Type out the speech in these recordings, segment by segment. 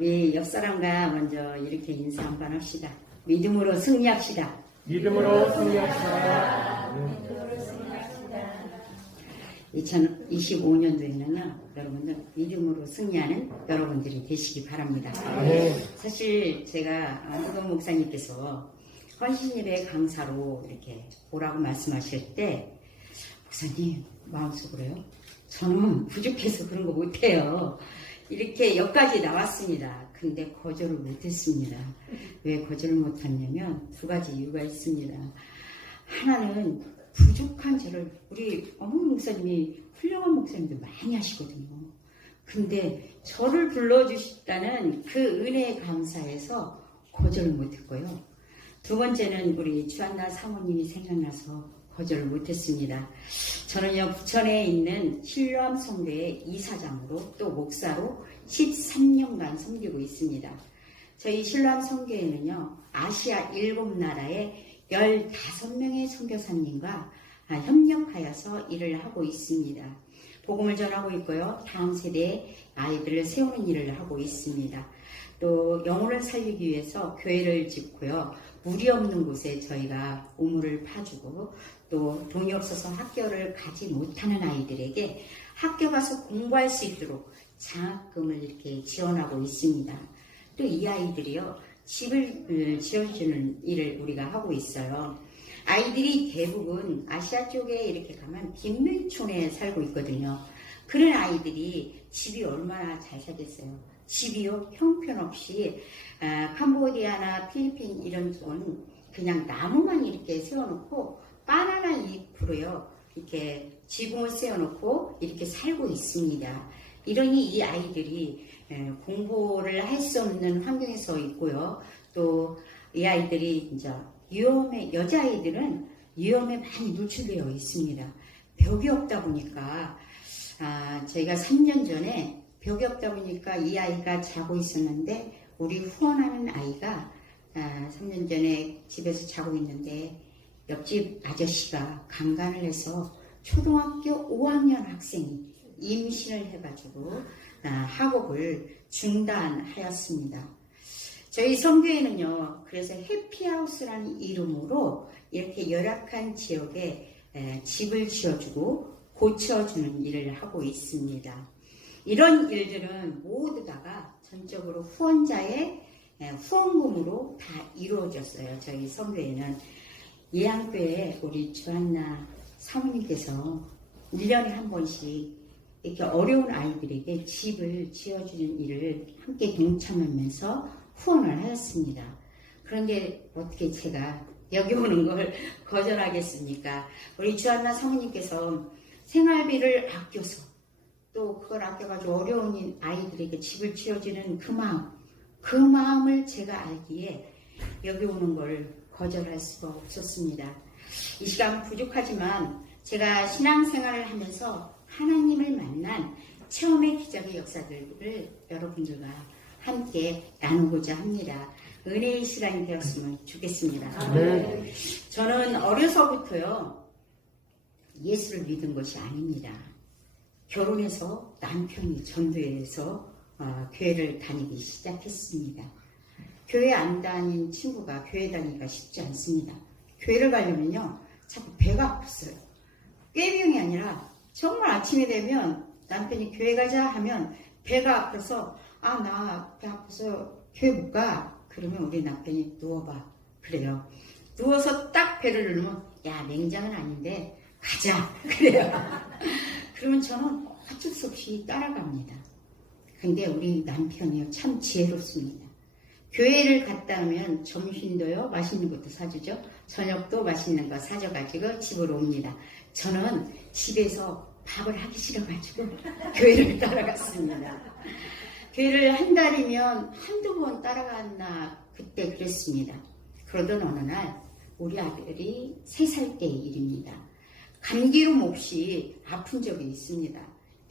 우리 옆 사람과 먼저 이렇게 인사 한번 합시다. 믿음으로 승리합시다. 믿음으로 승리합시다. 2025년도에는요, 여러분들 믿음으로 승리하는 여러분들이 되시기 바랍니다. 네. 사실 제가 후동 목사님께서 헌신예배 강사로 이렇게 오라고 말씀하실 때, 목사님 마음속으로요, 저는 부족해서 그런 거 못해요. 이렇게 여기까지 나왔습니다. 근데 거절을 못했습니다. 왜 거절을 못했냐면 두 가지 이유가 있습니다. 하나는 부족한 저를, 우리 어머니 목사님이 훌륭한 목사님들 많이 하시거든요. 근데 저를 불러주셨다는 그 은혜에 감사해서 거절을 못했고요. 두 번째는 우리 주한나 사모님이 생각나서 거절을 못했습니다. 저는요, 부천에 있는 신로암 성교회 이사장으로 또 목사로 13년간 섬기고 있습니다. 저희 신로암 성교회는요, 아시아 7나라의 15명의 선교사님과 협력하여서 일을 하고 있습니다. 복음을 전하고 있고요, 다음 세대의 아이들을 세우는 일을 하고 있습니다. 또 영혼을 살리기 위해서 교회를 짓고요, 물이 없는 곳에 저희가 우물을 파주고, 또 돈이 없어서 학교를 가지 못하는 아이들에게 학교 가서 공부할 수 있도록 장학금을 이렇게 지원하고 있습니다. 또 이 아이들이요, 집을 지어주는 일을 우리가 하고 있어요. 아이들이 대부분 아시아 쪽에 이렇게 가면 빈민촌에 살고 있거든요. 그런 아이들이 집이 얼마나 잘 살겠어요. 집이요, 형편없이 캄보디아나 필리핀 이런 쪽은 그냥 나무만 이렇게 세워놓고 바나나 잎으로요, 이렇게 지붕을 세워놓고 이렇게 살고 있습니다. 이러니 이 아이들이 공부를 할 수 없는 환경에서 있고요. 또 이 아이들이 이제 여자아이들은 위험에 많이 노출되어 있습니다. 벽이 없다 보니까, 저희가 3년 전에 벽이 없다 보니까 이 아이가 자고 있었는데, 우리 후원하는 아이가 3년 전에 집에서 자고 있는데, 옆집 아저씨가 강간을 해서 초등학교 5학년 학생이 임신을 해가지고 학업을 중단하였습니다. 저희 성교회는요, 그래서 해피하우스라는 이름으로 이렇게 열악한 지역에 집을 지어주고 고쳐주는 일을 하고 있습니다. 이런 일들은 모두 다가 전적으로 후원자의 후원금으로 다 이루어졌어요. 저희 성교회는 예양교회 우리 주한나 사모님께서 1년에 한 번씩 이렇게 어려운 아이들에게 집을 지어주는 일을 함께 동참하면서 후원을 하였습니다. 그런데 어떻게 제가 여기 오는 걸 거절하겠습니까? 우리 주한나 사모님께서 생활비를 아껴서 또 그걸 아껴가지고 어려운 아이들에게 집을 지어주는 그 마음을 제가 알기에 여기 오는 걸 거절할 수가 없었습니다. 이 시간 부족하지만 제가 신앙생활을 하면서 하나님을 만난 체험의 기적의 역사들을 여러분들과 함께 나누고자 합니다. 은혜의 시간이 되었으면 좋겠습니다. 네. 저는 어려서부터요, 예수를 믿은 것이 아닙니다. 결혼해서 남편이 전도회에서 교회를 다니기 시작했습니다. 교회 안 다닌 친구가 교회 다니기가 쉽지 않습니다. 교회를 가려면요, 자꾸 배가 아팠어요. 꾀병이 아니라 정말 아침에 되면 남편이 교회 가자 하면 배가 아파서 나 배 아파서 교회 못 가. 그러면 우리 남편이 누워봐. 그래요. 누워서 딱 배를 누르면 야, 맹장은 아닌데 가자. 그래요. 그러면 저는 어쩔 수 없이 따라갑니다. 근데 우리 남편이요, 참 지혜롭습니다. 교회를 갔다 오면 점심도요, 맛있는 것도 사주죠. 저녁도 맛있는 거 사줘가지고 집으로 옵니다. 저는 집에서 밥을 하기 싫어가지고 교회를 따라갔습니다. 교회를 한 달이면 한두 번 따라갔나 그때 그랬습니다. 그러던 어느 날 우리 아들이 3살 때의 일입니다. 감기로 몹시 아픈 적이 있습니다.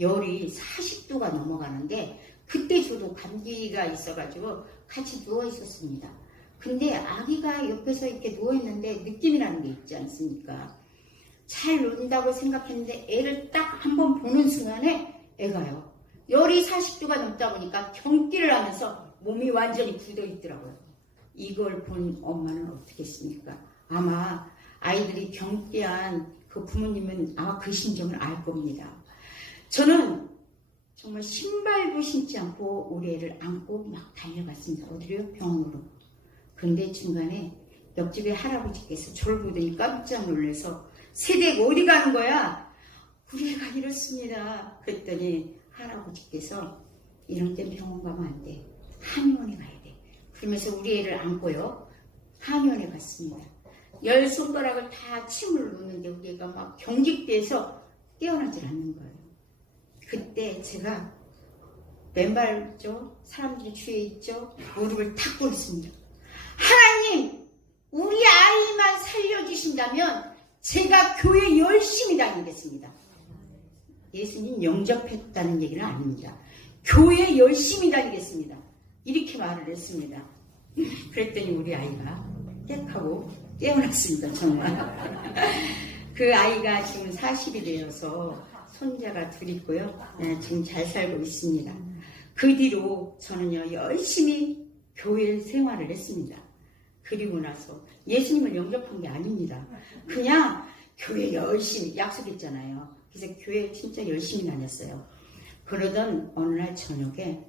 열이 40도가 넘어가는데 그때 저도 감기가 있어가지고 같이 누워 있었습니다. 근데 아기가 옆에서 이렇게 누워있는데 느낌이라는 게 있지 않습니까? 잘 논다고 생각했는데 애를 딱 한 번 보는 순간에 애가요, 열이 40도가 넘다 보니까 경기를 하면서 몸이 완전히 굳어 있더라고요. 이걸 본 엄마는 어떻겠습니까? 아마 아이들이 경계한 그 부모님은 아마 그 심정을 알 겁니다. 저는 정말 신발도 신지 않고 우리 애를 안고 막 달려갔습니다. 어디로요? 병원으로. 그런데 중간에 옆집에 할아버지께서 저를 보더니 깜짝 놀라서 세대가 어디 가는 거야? 우리 애가 이렇습니다. 그랬더니 할아버지께서 이런 데 병원 가면 안 돼. 한의원에 가야 돼. 그러면서 우리 애를 안고요. 한의원에 갔습니다. 10손가락을 다 침을 놓는데 우리 애가 막 경직돼서 깨어나질 않는 거예요. 그때 제가 맨발죠. 사람들이 주위에 있죠. 무릎을 탁 꿇었습니다. 하나님, 우리 아이만 살려주신다면 제가 교회 열심히 다니겠습니다. 예수님 영접했다는 얘기는 아닙니다. 교회 열심히 다니겠습니다. 이렇게 말을 했습니다. 그랬더니 우리 아이가 깨 하고 깨어났습니다. 정말. 그 아이가 지금 40이 되어서 손자가 둘 있고요. 지금 잘 살고 있습니다. 그 뒤로 저는요 열심히 교회 생활을 했습니다. 그리고 나서 예수님을 영접한 게 아닙니다. 그냥 교회 열심히 약속했잖아요. 그래서 교회 진짜 열심히 다녔어요. 그러던 어느 날 저녁에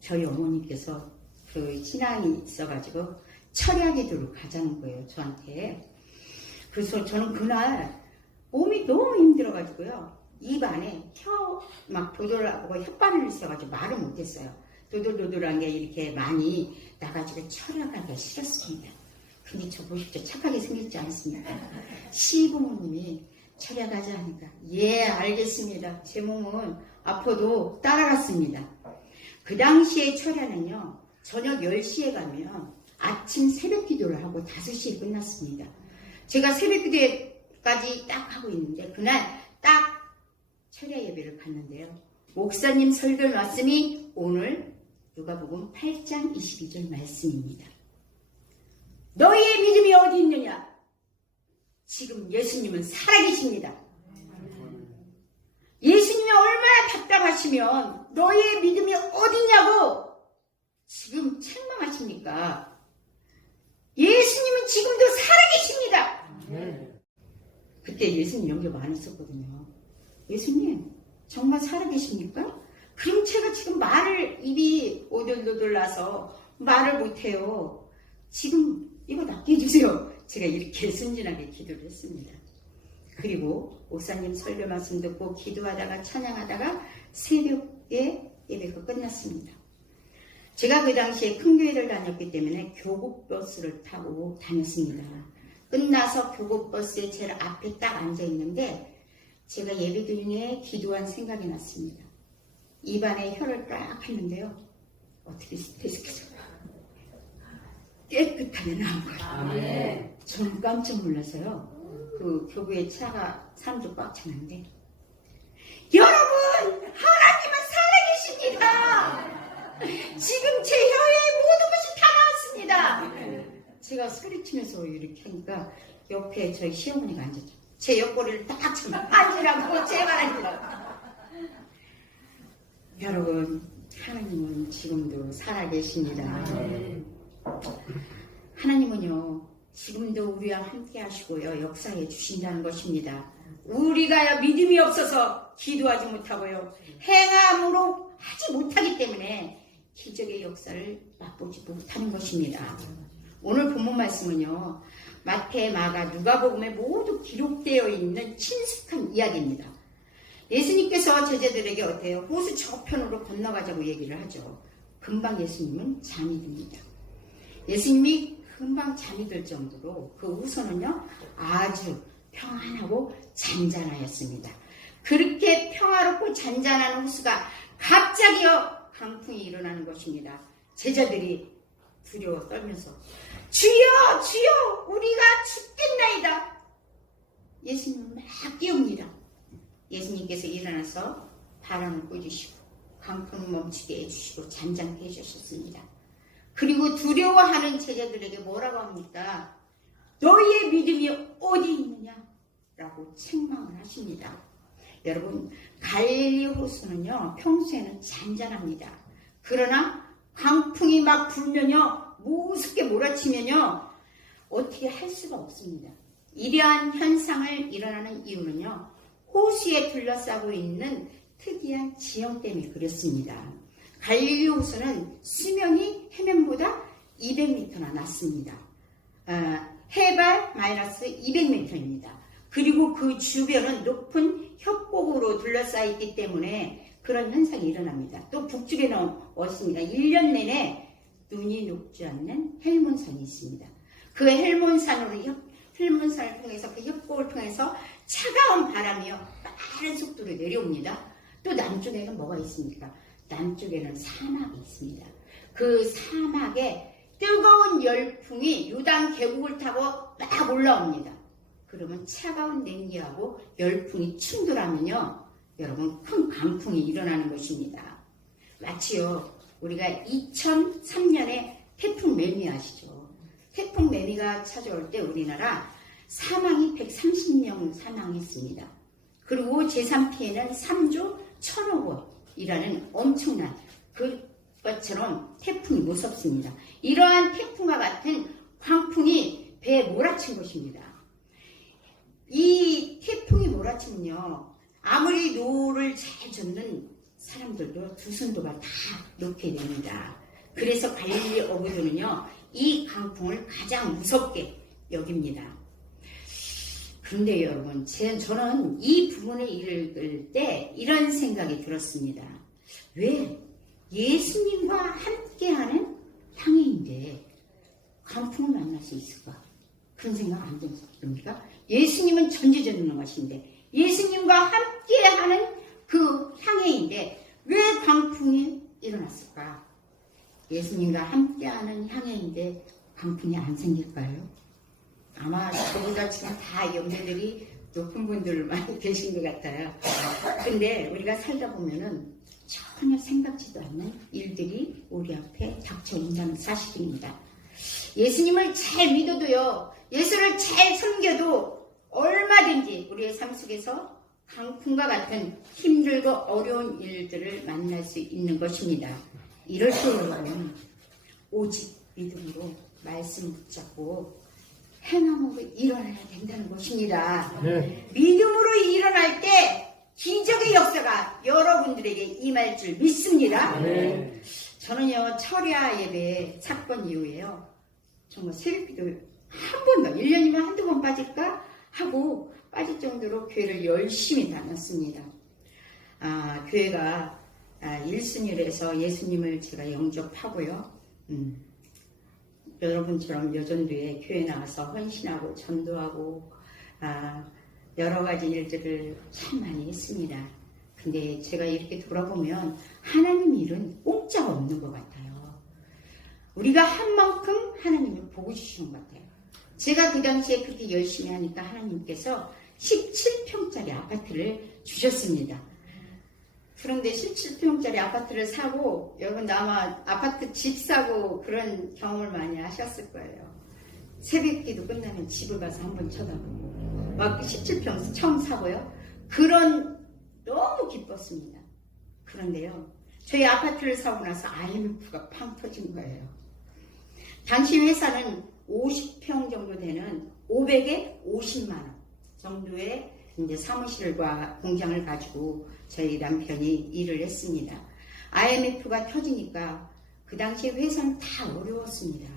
저희 어머니께서 그 신앙이 있어가지고 철야기도로 가자는 거예요. 저한테. 그래서 저는 그날 몸이 너무 힘들어가지고요. 입 안에 혀 막 도돌하고 혓바늘 있어가지고 말을 못했어요. 도돌도돌한 게 이렇게 많이 나가지고 철야가기가 싫었습니다. 근데 저 보십시오. 착하게 생겼지 않습니까? 시부모님이 철야가자 하니까 예 알겠습니다. 제 몸은 아파도 따라갔습니다. 그 당시에 철야는요. 저녁 10시에 가면 아침 새벽 기도를 하고 5시에 끝났습니다. 제가 새벽 기도까지 딱 하고 있는데 그날 딱 철야 예배를 갔는데요. 목사님 설교 말씀이 오늘 누가복음 8장 22절 말씀입니다. 너희의 믿음이 어디 있느냐? 지금 예수님은 살아계십니다. 예수님이 얼마나 답답하시면 너희의 믿음이 어디냐고 지금 책망하십니까? 예수님은 지금도 살아계십니다. 그때 예수님 영접 안 했었거든요. 예수님 정말 살아계십니까? 그럼 제가 지금 입이 오돌도돌 나서 말을 못해요. 지금 이거 낫게 해주세요. 제가 이렇게 순진하게 기도를 했습니다. 그리고 목사님 설교 말씀 듣고 기도하다가 찬양하다가 새벽에 예배가 끝났습니다. 제가 그 당시에 큰 교회를 다녔기 때문에 교국버스를 타고 다녔습니다. 끝나서 교국버스에 제일 앞에 딱 앉아있는데 제가 예배 중에 기도한 생각이 났습니다. 입안에 혀를 딱 했는데요. 어떻게 됐을까요? 깨끗하게 나온 거예요. 저는 깜짝 놀라서요. 그 교구에 차가 사람도 꽉 차는데 여러분 하나님은 살아계십니다. 지금 제 혀에 모든 것이 다 나왔습니다. 제가 소리치면서 이렇게 하니까 옆에 저희 시어머니가 앉았죠. 제 옆구리를 딱 치면 앉으라고 제발 앉으라고. 여러분 하나님은 지금도 살아계십니다. 하나님은요 지금도 우리와 함께 하시고요 역사해 주신다는 것입니다. 우리가 믿음이 없어서 기도하지 못하고요 행함으로 하지 못하기 때문에 기적의 역사를 맛보지 못하는 것입니다. 오늘 본문 말씀은요 마태, 마가, 누가복음에 모두 기록되어 있는 친숙한 이야기입니다. 예수님께서 제자들에게 어때요? 호수 저편으로 건너가자고 얘기를 하죠. 금방 예수님은 잠이 듭니다. 예수님이 금방 잠이 들 정도로 그 호수는요 아주 평안하고 잔잔하였습니다. 그렇게 평화롭고 잔잔한 호수가 갑자기요 강풍이 일어나는 것입니다. 제자들이 두려워 떨면서 주여 주여 우리가 죽겠나이다. 예수님은 막 깨웁니다. 예수님께서 일어나서 바람을 꺼주시고 강풍을 멈추게 해주시고 잔잔케 해주셨습니다. 그리고 두려워하는 제자들에게 뭐라고 합니까? 너희의 믿음이 어디 있느냐? 라고 책망을 하십니다. 여러분 갈릴리 호수는요 평소에는 잔잔합니다. 그러나 강풍이 막 불면요, 무섭게 몰아치면요, 어떻게 할 수가 없습니다. 이러한 현상을 일어나는 이유는요, 호수에 둘러싸고 있는 특이한 지형 때문에 그렇습니다. 갈릴리 호수는 수면이 해면보다 200m나 낮습니다. 해발 마이너스 200m입니다. 그리고 그 주변은 높은 협곡으로 둘러싸여 있기 때문에 그런 현상이 일어납니다. 또 북쪽에는 어디입니까? 1년 내내 눈이 녹지 않는 헬몬산이 있습니다. 그 헬몬산을 통해서, 그 협곡을 통해서 차가운 바람이요, 빠른 속도로 내려옵니다. 또 남쪽에는 뭐가 있습니까? 남쪽에는 사막이 있습니다. 그 사막에 뜨거운 열풍이 요단 계곡을 타고 막 올라옵니다. 그러면 차가운 냉기하고 열풍이 충돌하면요, 여러분, 큰 강풍이 일어나는 것입니다. 마치요, 우리가 2003년에 태풍 매미 아시죠? 태풍 매미가 찾아올 때 우리나라 사망이 130명 사망했습니다. 그리고 제3피해는 3조 1천억 원이라는 엄청난 그것처럼 태풍이 무섭습니다. 이러한 태풍과 같은 광풍이 배에 몰아친 것입니다. 이 태풍이 몰아치면요, 아무리 노를 잘 젓는 사람들도 두 손도가 다 놓게 됩니다. 그래서 갈릴리 어부들은요, 이 강풍을 가장 무섭게 여깁니다. 그런데 여러분, 저는 이 부분을 읽을 때 이런 생각이 들었습니다. 왜 예수님과 함께하는 향해인데 강풍을 만날 수 있을까? 그런 생각 안 듭니까? 예수님은 전지전능하신데, 예수님과 함께하는 그 향해인데 왜 강풍이 일어났을까? 예수님과 함께하는 향해인데 강풍이 안 생길까요? 아마 저보다 지금 다 연배들이 높은 분들 많이 계신 것 같아요. 근데 우리가 살다 보면은 전혀 생각지도 않는 일들이 우리 앞에 닥쳐온다는 사실입니다. 예수님을 잘 믿어도요, 예수를 잘 섬겨도 얼마든지 우리의 삶 속에서 강풍과 같은 힘들고 어려운 일들을 만날 수 있는 것입니다. 이럴 때 여러분, 오직 믿음으로 말씀 붙잡고 행함으로 일어나야 된다는 것입니다. 네. 믿음으로 일어날 때 기적의 역사가 여러분들에게 임할 줄 믿습니다. 네. 저는요, 철야 예배 사건 이후에요, 정말 새벽기도 한 번도, 1년이면 한두 번 빠질까 하고 빠질 정도로 교회를 열심히 다녔습니다. 교회가 1순위에서 예수님을 제가 영접하고요, 여러분처럼 여전도에 교회 나와서 헌신하고 전도하고 여러 가지 일들을 참 많이 했습니다. 근데 제가 이렇게 돌아보면 하나님 일은 공짜가 없는 것 같아요. 우리가 한 만큼 하나님을 보고 주시는 것 같아요. 제가 그 당시에 그렇게 열심히 하니까 하나님께서 17평짜리 아파트를 주셨습니다. 그런데 17평짜리 아파트를 사고, 여러분 아마 아파트 집 사고 그런 경험을 많이 하셨을 거예요. 새벽기도 끝나면 집을 가서 한번 쳐다보고, 막 17평 처음 사고요. 너무 기뻤습니다. 그런데요, 저희 아파트를 사고 나서 IMF가 팡 터진 거예요. 당시 회사는 50평 정도 되는 500에 50만 원 정도의 이제 사무실과 공장을 가지고 저희 남편이 일을 했습니다. IMF가 터지니까 그 당시에 회사는 다 어려웠습니다.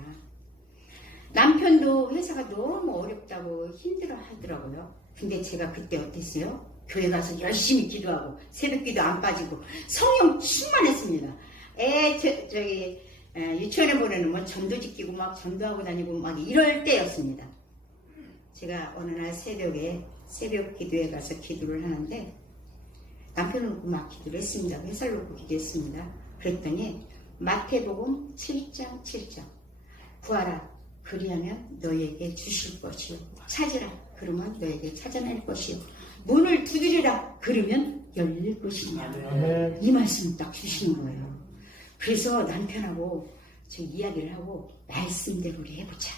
남편도 회사가 너무 어렵다고 힘들어 하더라고요. 근데 제가 그때 어땠어요? 교회 가서 열심히 기도하고 새벽기도 안 빠지고 성령 충만했습니다. 유치원에 보내면 전도 지키고 막 전도하고 다니고 막 이럴 때였습니다. 제가 어느 날 새벽 기도에 가서 기도를 하는데, 남편을 놓고 막 기도를 했습니다. 회사를 놓고 기도했습니다. 그랬더니 마태복음 7장 7장 구하라 그리하면 너에게 주실 것이요, 찾으라 그러면 너에게 찾아낼 것이요, 문을 두드리라 그러면 열릴 것이냐, 이 말씀을 딱 주시는 거예요. 그래서 남편하고 저 이야기를 하고 말씀대로 우리 해보자.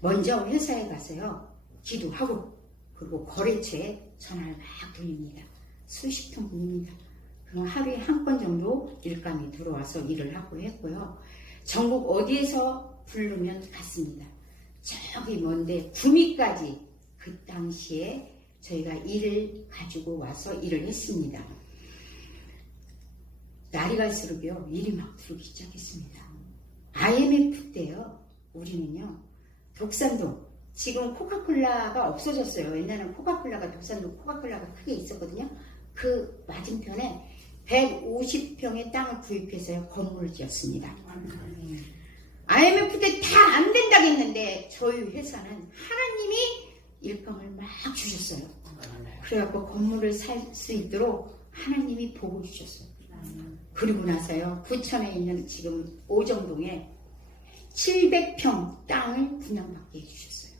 먼저 회사에 가서요, 기도하고, 그리고 거래처에 전화를 막 돌립니다. 수십 통 돌립니다. 그럼 하루에 한 건 정도 일감이 들어와서 일을 하고 했고요. 전국 어디에서 부르면 갔습니다. 저기 먼데 구미까지 그 당시에 저희가 일을 가지고 와서 일을 했습니다. 날이 갈수록요 일이 막 들어오기 시작했습니다. IMF 때요 우리는요 독산동, 지금 코카콜라가 없어졌어요. 옛날에는 코카콜라가 독산동 코카콜라가 크게 있었거든요. 그 맞은편에 150평의 땅을 구입해서 건물을 지었습니다. IMF 때 다 안 된다고 했는데 저희 회사는 하나님이 일감을 막 주셨어요. 그래갖고 건물을 살 수 있도록 하나님이 복을 주셨어요. 그리고 나서요 부천에 있는 지금 오정동에 700평 땅을 분양받게 해주셨어요.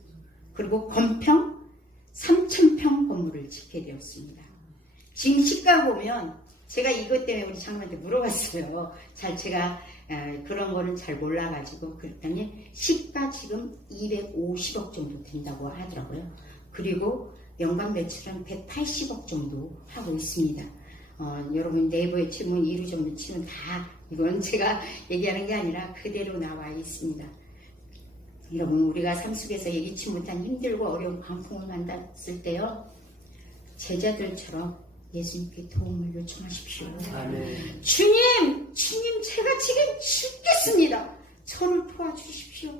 그리고 건평 3,000평 건물을 짓게 되었습니다. 지금 시가 보면 제가 이것 때문에 우리 장로한테 물어봤어요. 제가 그런 거는 잘 몰라가지고 그랬더니 시가 지금 250억 정도 된다고 하더라고요. 그리고 연간 매출은 180억 정도 하고 있습니다. 여러분 네이버에 치면 2루 정도 치면 다 이건 제가 얘기하는 게 아니라 그대로 나와 있습니다. 여러분 우리가 삶 속에서 예기치 못한 힘들고 어려운 광풍을 만났을 때요 제자들처럼 예수님께 도움을 요청하십시오. 아멘. 주님 제가 지금 죽겠습니다. 저를 도와주십시오.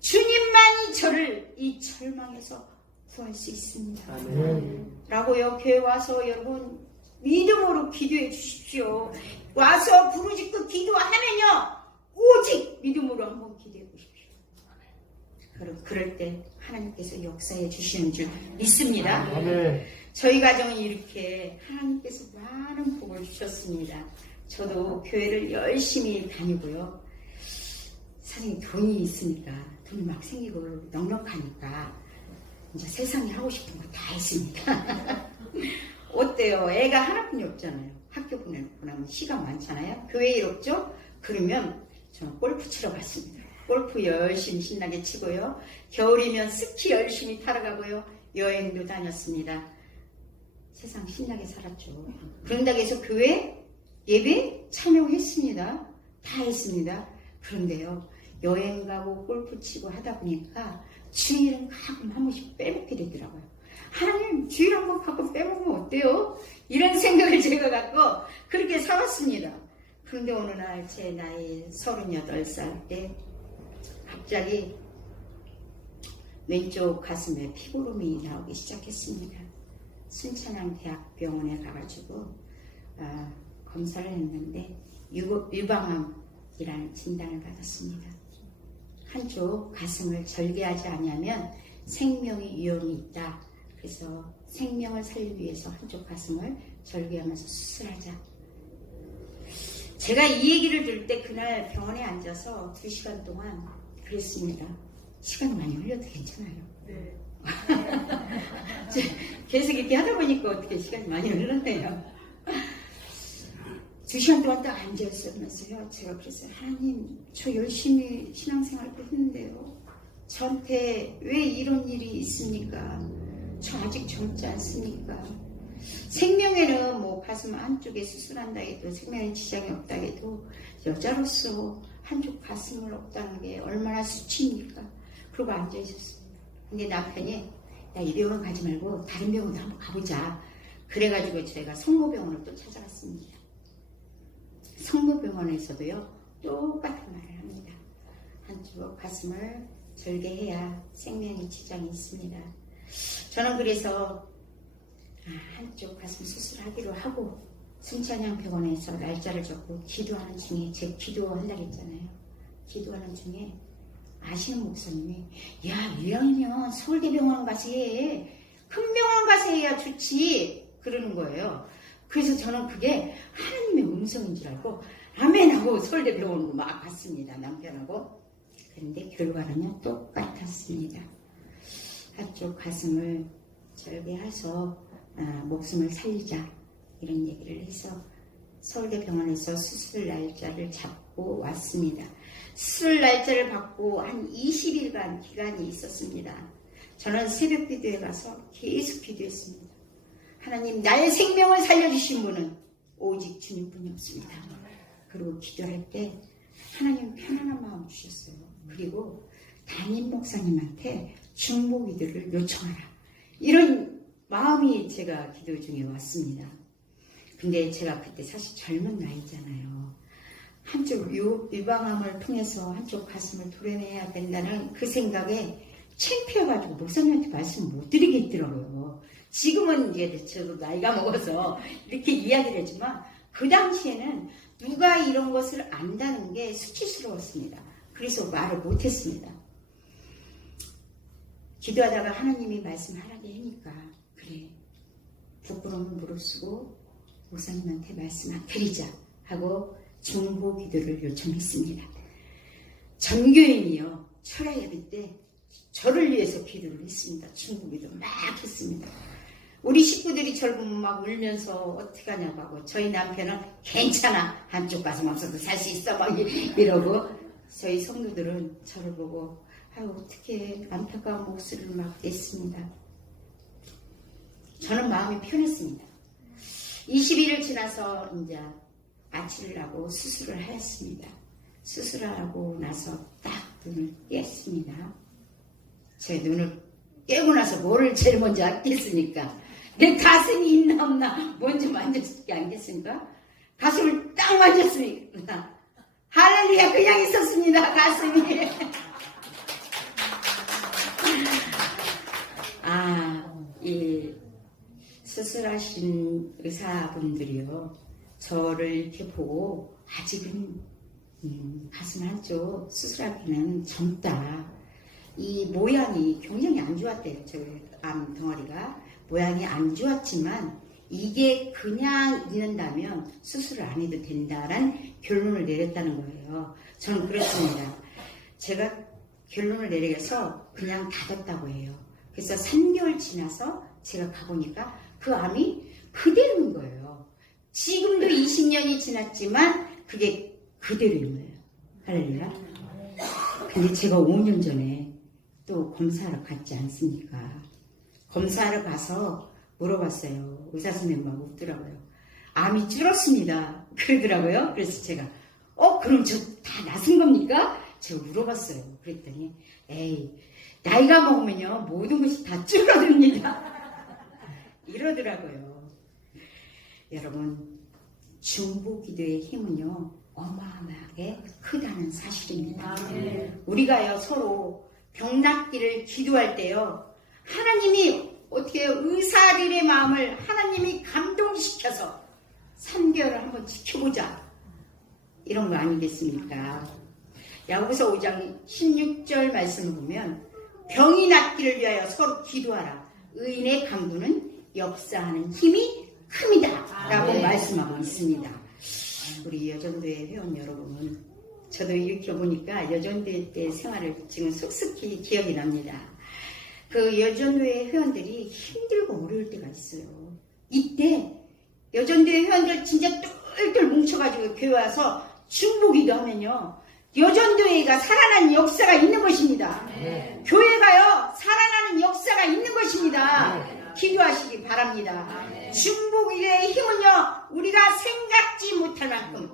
주님만이 저를 이 절망에서 구할 수 있습니다. 아멘. 라고요. 교회 와서 여러분 믿음으로 기도해 주십시오. 와서 부르짖고 기도하면요 오직 믿음으로 한번 기도해 보십시오. 그럴 때 하나님께서 역사해 주시는 줄 믿습니다. 아멘. 저희 가정이 이렇게 하나님께서 많은 복을 주셨습니다. 저도 교회를 열심히 다니고요. 사실 돈이 있으니까 돈이 막 생기고 넉넉하니까 이제 세상에 하고 싶은 거 다 했습니다. 어때요? 애가 하나뿐이 없잖아요. 학교 보내놓고 나면 시간 많잖아요. 교회 일 없죠? 그러면 저는 골프 치러 갔습니다. 골프 열심히 신나게 치고요. 겨울이면 스키 열심히 타러 가고요. 여행도 다녔습니다. 세상 신나게 살았죠. 그런다고 해서 교회 예배 참여했습니다. 다 했습니다. 그런데요. 여행 가고 골프 치고 하다 보니까 주일은 가끔 한 번씩 빼먹게 되더라고요. 하나님 주일 한 번 가끔 빼먹으면 어때요? 이런 생각을 제가 갖고 그렇게 살았습니다. 그런데 어느 날 제 나이 38살 때 갑자기 왼쪽 가슴에 피고름이 나오기 시작했습니다. 순천향 대학병원에 가가지고 검사를 했는데 유방암이라는 진단을 받았습니다. 한쪽 가슴을 절개하지 않으면 생명의 위험이 있다. 그래서 생명을 살리기 위해서 한쪽 가슴을 절개하면서 수술하자. 제가 이 얘기를 들을 때 그날 병원에 앉아서 2시간 동안 그랬습니다. 시간이 많이 흘려도 괜찮아요. 네. 계속 이렇게 하다 보니까 어떻게 시간이 많이 흘렀네요. 2시간 동안 딱 앉아있으면서요. 제가 그랬어요. 하나님, 저 열심히 신앙생활도 했는데요. 저한테 왜 이런 일이 있습니까? 저 아직 젊지 않습니까? 생명에는 뭐 가슴 한쪽에 수술한다 해도 생명에 지장이 없다 해도 여자로서 한쪽 가슴을 없다는 게 얼마나 수치입니까? 그러고 앉아있었습니다. 근데 남편이 야, 이 병원 가지 말고 다른 병원도 한번 가보자. 그래가지고 저희가 성모병원을 또 찾아갔습니다. 성모병원에서도요 똑같은 말을 합니다. 한쪽 가슴을 절개해야 생명에 지장이 있습니다. 저는 그래서 한쪽 가슴 수술하기로 하고 순천향 병원에서 날짜를 적고 기도하는 중에 제 기도한다고 했잖아요. 기도하는 중에 아시는 목사님이 야 이왕이면 서울대병원 가서 해. 큰 병원 가서 해야 좋지. 그러는 거예요. 그래서 저는 그게 하나님의 음성인 줄 알고 아멘하고 서울대병원으로 막 갔습니다. 남편하고. 그런데 결과는요 똑같았습니다. 한쪽 가슴을 절개해서 목숨을 살리자 이런 얘기를 해서 서울대병원에서 수술 날짜를 잡고 왔습니다. 수술 날짜를 받고 한 20일간 기간이 있었습니다. 저는 새벽 기도에 가서 계속 기도했습니다. 하나님 나의 생명을 살려주신 분은 오직 주님뿐이 없습니다. 그리고 기도할 때 하나님 편안한 마음 주셨어요. 그리고 담임 목사님한테 중보 기도를 요청하라. 이런 마음이 제가 기도 중에 왔습니다. 근데 제가 그때 사실 젊은 나이잖아요. 한쪽 유방암을 통해서 한쪽 가슴을 도려내야 된다는 그 생각에 창피해가지고 목사님한테 말씀 못 드리겠더라고요. 지금은 이제 저도 나이가 먹어서 이렇게 이야기를 했지만 그 당시에는 누가 이런 것을 안다는 게 수치스러웠습니다. 그래서 말을 못했습니다. 기도하다가 하나님이 말씀하라게 하니까 그래 부끄러움을 무릅쓰고 목사님한테 말씀 드리자 하고 중보 기도를 요청했습니다. 전교인이요 철야 예배 때 저를 위해서 기도를 했습니다. 중보 기도 막 했습니다. 우리 식구들이 저를 보면 막 울면서 어떻게 하냐고 하고 저희 남편은 괜찮아 한쪽 가슴 없어도 살 수 있어 막 이러고 저희 성도들은 저를 보고 아유 어떻게 안타까운 목소리를 막 냈습니다. 저는 마음이 편했습니다. 20일을 지나서 이제 아치를 하고 수술을 하였습니다. 수술하고 나서 딱 눈을 깼습니다. 제 눈을 깨고 나서 뭐를 제일 먼저 안겠습니까? 내 가슴이 있나 없나 먼저 만졌지 않겠습니까? 가슴을 딱 만졌습니다. 할렐루야 그냥 있었습니다. 가슴이. 이 수술하신 의사분들이요 저를 이렇게 보고 아직은 가슴 한쪽 수술하기는 젊다. 이 모양이 굉장히 안 좋았대요. 저 암 덩어리가 모양이 안 좋았지만 이게 그냥 있는다면 수술을 안 해도 된다라는 결론을 내렸다는 거예요. 저는 그렇습니다. 제가 결론을 내려서 그냥 닫았다고 해요. 그래서 3개월 지나서 제가 가보니까 그 암이 그대로인 거예요. 지금도 20년이 지났지만 그게 그대로인 거예요. 할렐루야. 근데 제가 5년 전에 또 검사하러 갔지 않습니까? 검사하러 가서 물어봤어요. 의사 선생님하고 웃더라고요. 암이 줄었습니다. 그러더라고요. 그래서 제가 그럼 저 다 나선 겁니까? 제가 물어봤어요. 그랬더니 에이 나이가 먹으면요 모든 것이 다 줄어듭니다. 이러더라고요. 여러분 중보 기도의 힘은요 어마어마하게 크다는 사실입니다. 우리가요 서로 병낫기를 기도할 때요 하나님이 어떻게 의사들의 마음을 하나님이 감동시켜서 3개월을 한번 지켜보자 이런 거 아니겠습니까? 야고보서 5장 16절 말씀을 보면 병이 낫기를 위하여 서로 기도하라. 의인의 간구는 역사하는 힘이 큽니다. 라고 말씀하고 있습니다. 우리 여전도회 회원 여러분, 저도 이렇게 보니까 여전도회 때 생활을 지금 쑥쑥히 기억이 납니다. 그 여전도회 회원들이 힘들고 어려울 때가 있어요. 이때 여전도회 회원들 진짜 똘똘 뭉쳐가지고 교회 와서 중보기도 하면요. 여전도회가 살아나는 역사가 있는 것입니다. 교회가요 살아나는 역사가 있는 것입니다. 기도하시기 바랍니다. 중보기도의 힘은요 우리가 생각지 못할 만큼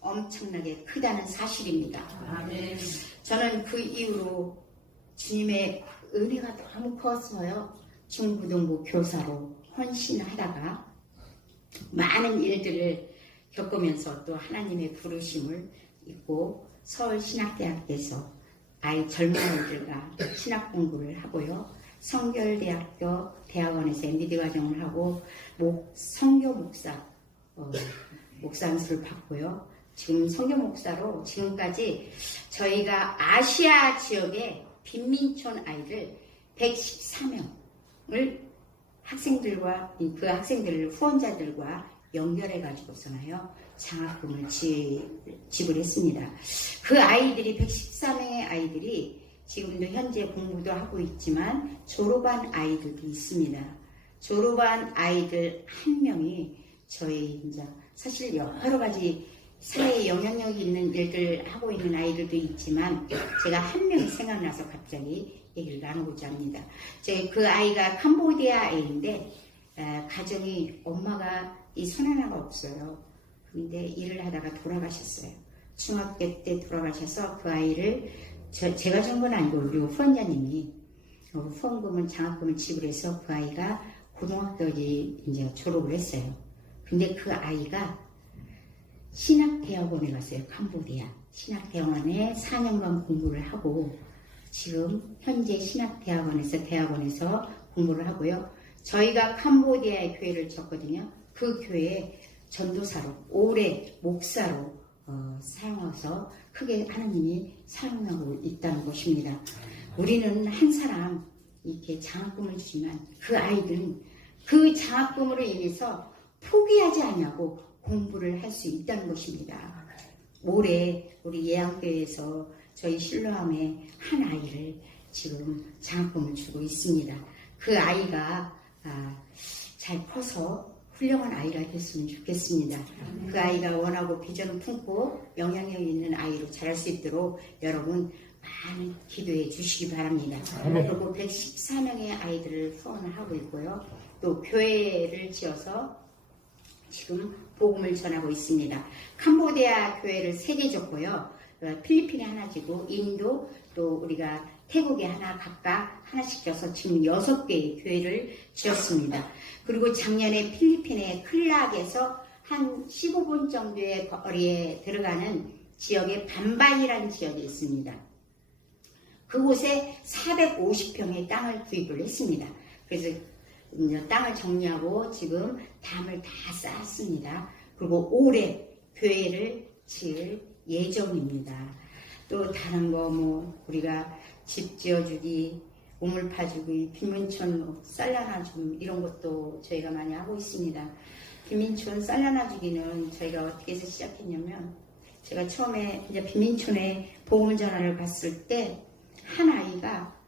엄청나게 크다는 사실입니다. 저는 그 이후로 주님의 은혜가 너무 커서요 중고등부 교사로 헌신하다가 많은 일들을 겪으면서 또 하나님의 부르심을 잊고 서울신학대학교에서 젊은 아이들과 신학 공부를 하고요. 성결대학교 대학원에서 MBD 과정을 하고 성교 목사 목사 안수를 받고요. 지금 성교 목사로 지금까지 저희가 아시아 지역의 빈민촌 아이들 114명을 학생들과 그 학생들을 후원자들과 연결해 가지고서나요 장학금을 지불했습니다. 그 아이들이 114명의 아이들이 지금도 현재 공부도 하고 있지만 졸업한 아이들도 있습니다. 졸업한 아이들 한 명이 저희 이제 사실 여러 가지 사회에 영향력이 있는 일들 하고 있는 아이들도 있지만 제가 한 명이 생각나서 갑자기 얘기를 나누고자 합니다. 그 아이가 캄보디아 아이인데 가정이 엄마가 이 손 하나가 없어요. 근데 일을 하다가 돌아가셨어요. 중학교 때 돌아가셔서 그 아이를 제가 준 건 아니고 우리 후원자님이 후원금을 장학금을 지불해서 그 아이가 고등학교까지 이제 졸업을 했어요. 근데 그 아이가 신학대학원에 갔어요. 캄보디아 신학대학원에 4년간 공부를 하고 지금 현재 대학원에서 공부를 하고요. 저희가 캄보디아의 교회를 졌거든요. 그 교회에 전도사로 오래 목사로 사용해서 크게 하나님이 사용하고 있다는 것입니다. 우리는 한 사람 이렇게 장학금을 주지만 그 아이들은 그 장학금으로 인해서 포기하지 않냐고 공부를 할 수 있다는 것입니다. 올해 우리 예양교회에서 저희 실로암에 한 아이를 지금 장학금을 주고 있습니다. 그 아이가 잘 커서 훌륭한 아이가 됐으면 좋겠습니다. 그 아이가 원하고 비전을 품고 영향력 있는 아이로 자랄 수 있도록 여러분 많은 기도해 주시기 바랍니다. 그리고 114명의 아이들을 후원을 하고 있고요. 또 교회를 지어서 지금 복음을 전하고 있습니다. 캄보디아 교회를 3개 줬고요. 필리핀에 하나 지고 인도 또 우리가 태국에 하나 각각 하나씩 져서 지금 6개의 교회를 지었습니다. 그리고 작년에 필리핀의 클락에서 한 15분 정도의 거리에 들어가는 지역에 반반이라는 지역이 있습니다. 그곳에 450평의 땅을 구입을 했습니다. 그래서 땅을 정리하고 지금 담을 다 쌓았습니다. 그리고 올해 교회를 지을 예정입니다. 또 다른 거 우리가 집 지어주기, 우물 파주기, 빈민촌 쌀라나주기 이런 것도 저희가 많이 하고 있습니다. 빈민촌 쌀라나주기는 저희가 어떻게 해서 시작했냐면 제가 처음에 이제 빈민촌에 복음 전화를 갔을 때 한 아이가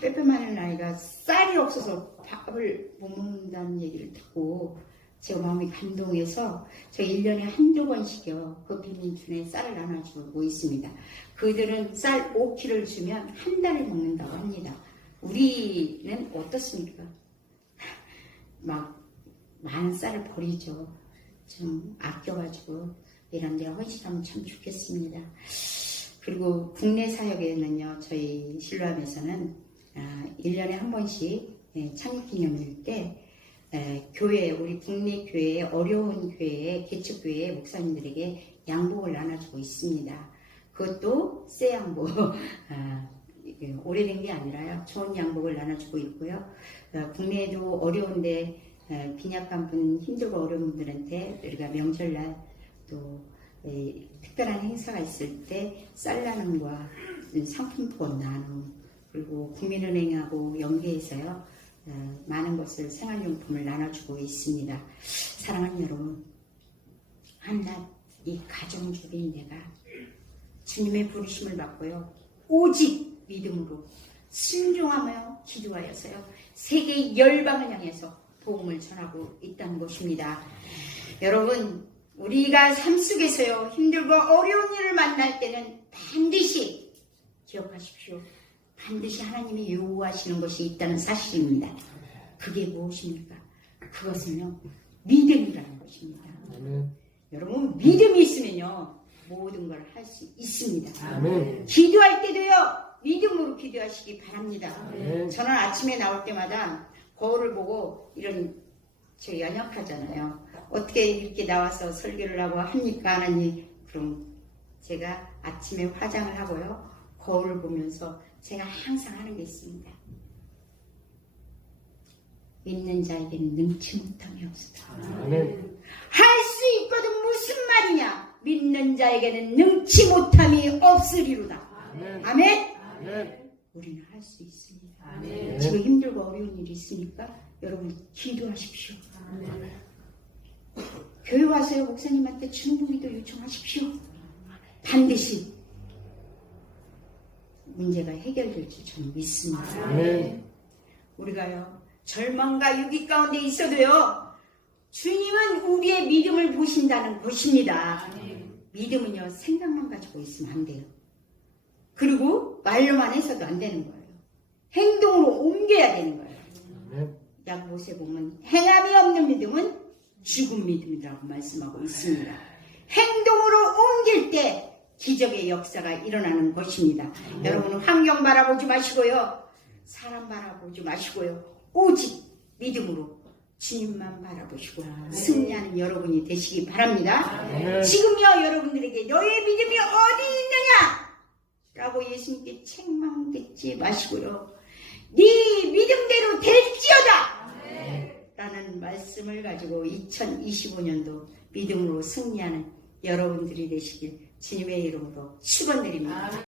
빼빼마는 아이가 쌀이 없어서 밥을 못 먹는다는 얘기를 듣고 제가 마음이 감동해서 저 1년에 한두 번씩요 그 빈민촌에 쌀을 나눠주고 있습니다. 그들은 쌀 5kg를 주면 한 달을 먹는다고 합니다. 우리는 어떻습니까? 막 많은 쌀을 버리죠. 좀 아껴가지고 이런 데 헌신하면 참 좋겠습니다. 그리고 국내 사역에는요 저희 실로암에서는 1년에 한 번씩 창립기념일 때 교회 우리 국내 교회 어려운 교회에 개척교회 목사님들에게 양복을 나눠주고 있습니다. 그것도 새 양복 오래된 게 아니라요 좋은 양복을 나눠주고 있고요. 국내에도 어려운데 빈약한 분 힘들고 어려운 분들한테 우리가 명절날 또 특별한 행사가 있을 때 쌀나눔과 상품권 나눔 그리고 국민은행하고 연계해서요 많은 것을 생활용품을 나눠주고 있습니다. 사랑하는 여러분, 한낱 이 가정주인 내가 주님의 부르심을 받고요 오직 믿음으로 순종하며 기도하여서요 세계 열방을 향해서 복음을 전하고 있다는 것입니다. 여러분 우리가 삶 속에서요 힘들고 어려운 일을 만날 때는 반드시 기억하십시오. 반드시 하나님이 요구하시는 것이 있다는 사실입니다. 그게 무엇입니까? 그것은요 믿음이라는 것입니다. 여러분 믿음이 있으면요 모든 걸 할 수 있습니다. 기도할 때도요 믿음으로 기도하시기 바랍니다. 저는 아침에 나올 때마다 거울을 보고 이런 저 연약하잖아요. 어떻게 이렇게 나와서 설교를 하고 합니까 하나님? 그럼 제가 아침에 화장을 하고요 거울을 보면서 제가 항상 하는 게 있습니다. 믿는 자에게는 능치 못함이 없다. 할 수 있거든 무슨 말이냐? 믿는 자에게는 능치 못함이 없으리로다. 아멘. 우리는 할 수 있습니다. 지금 힘들고 어려운 일이 있으니까 여러분 기도하십시오. 교회 와서요 목사님한테 중보기도 요청하십시오. 반드시 문제가 해결될 줄 저는 믿습니다. 우리가요 절망과 유기 가운데 있어도요 주님은 우리의 믿음을 보신다는 것입니다. 믿음은요 생각만 가지고 있으면 안 돼요. 그리고 말로만 해서도 안 되는 거예요. 행동으로 옮겨야 되는 거예요. 야고보서에 보면 행함이 없는 믿음은 죽은 믿음이라고 말씀하고 있습니다. 행동으로 옮길 때 기적의 역사가 일어나는 것입니다. 여러분은 환경 바라보지 마시고요. 사람 바라보지 마시고요. 오직 믿음으로 주님만 바라보시고 승리하는 여러분이 되시기 바랍니다. 지금요 여러분들에게 너의 믿음이 어디 있느냐? 라고 예수님께 책망듣지 마시고요. 네 믿음대로 될지어다! 라는 말씀을 가지고 2025년도 믿음으로 승리하는 여러분들이 되시길 주님의 이름으로 축원드립니다.